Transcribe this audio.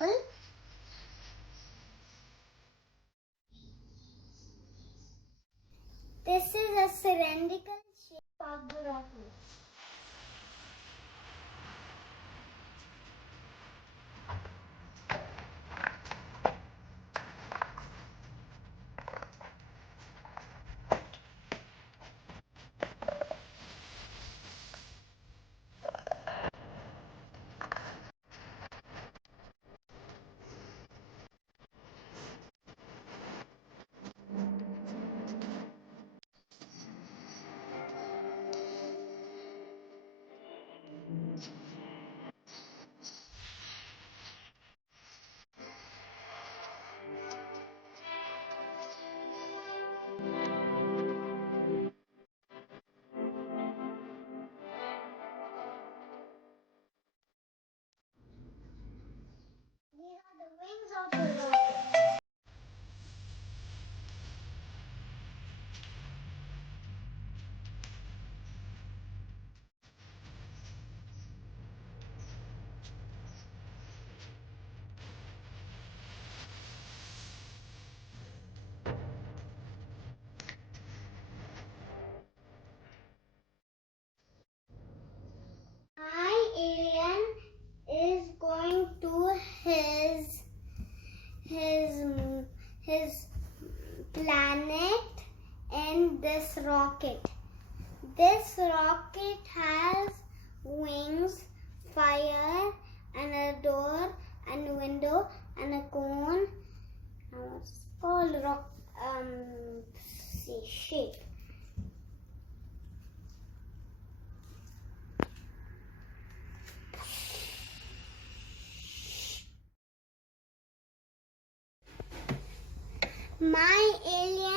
apple. This is a cylindrical shape of the rocket. These are the wings of the rocket. My alien is going to his planet in this rocket. This rocket has wings, fire, and a door, and a window, and a cone. It's called shape. My alien